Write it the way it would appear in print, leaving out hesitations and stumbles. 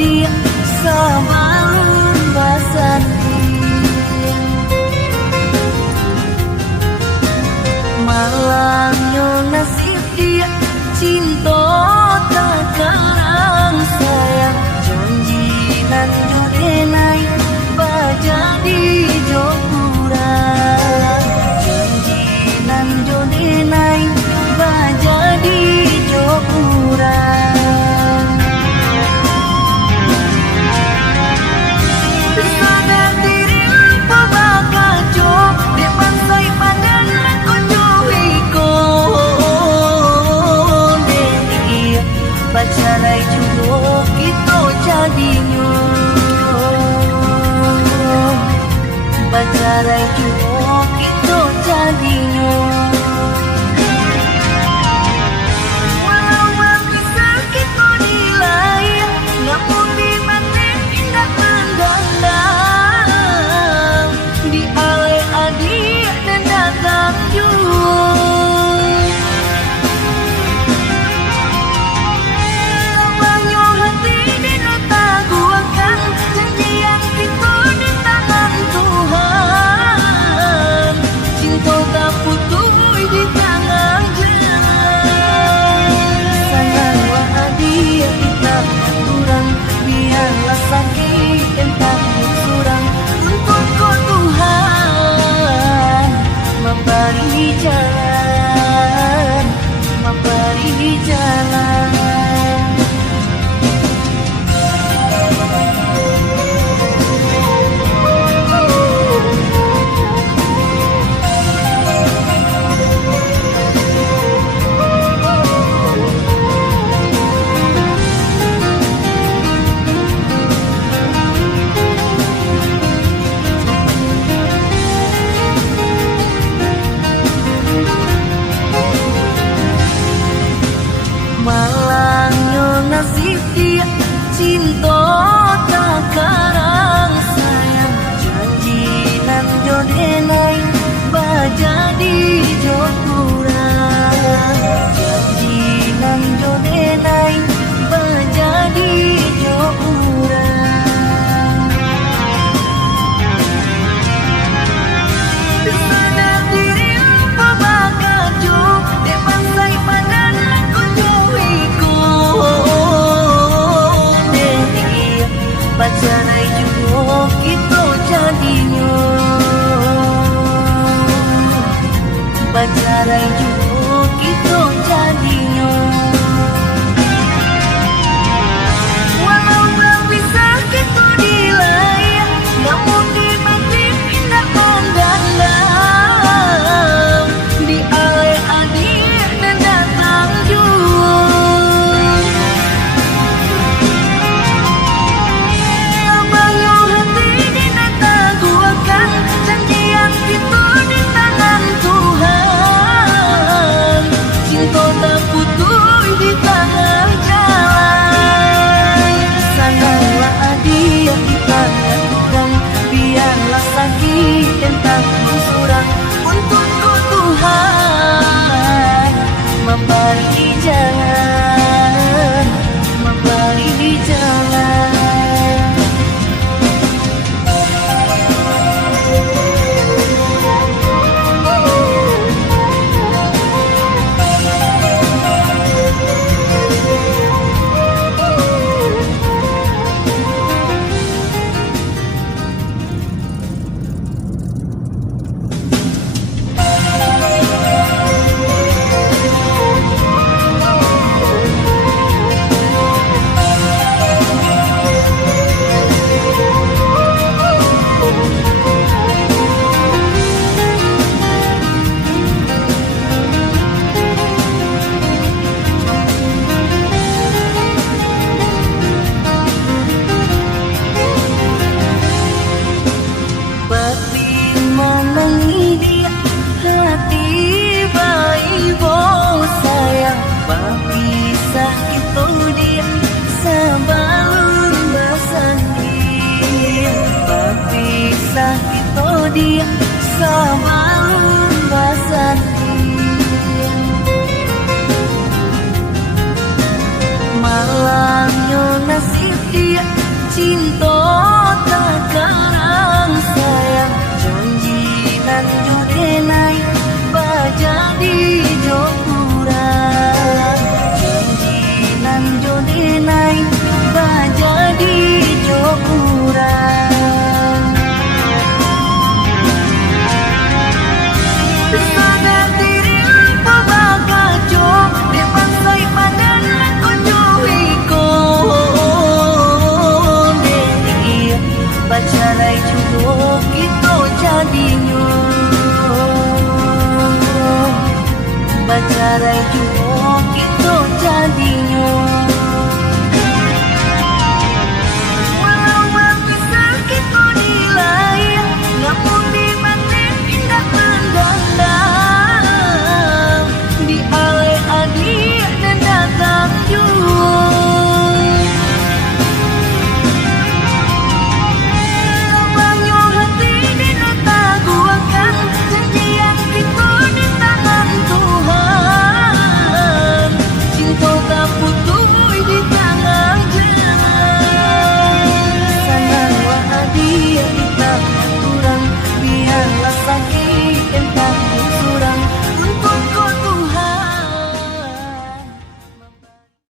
dia sabalun basandi malangnya nasib dia cinta takarang sayang janji nan jodenai bajadi jokurang janji nan jodenai bajadi jokurang Bacarai jugo kita jadinya Bacarai jugo kita jadinya Walau bisa kita nilai namun di mati tidak mendandang di alai adik dan datang juga sakit dan takut surang untuk kau Tuhan memberi jalan memberi jalan malangnya nasib dia cinta takarang sayang janji nan jodenai bajadi jokurang janji nan jodenai bajadi jokurang sadar diri apa bakal jauh depan say padan Bacarai jugo kita jadinya dia sabar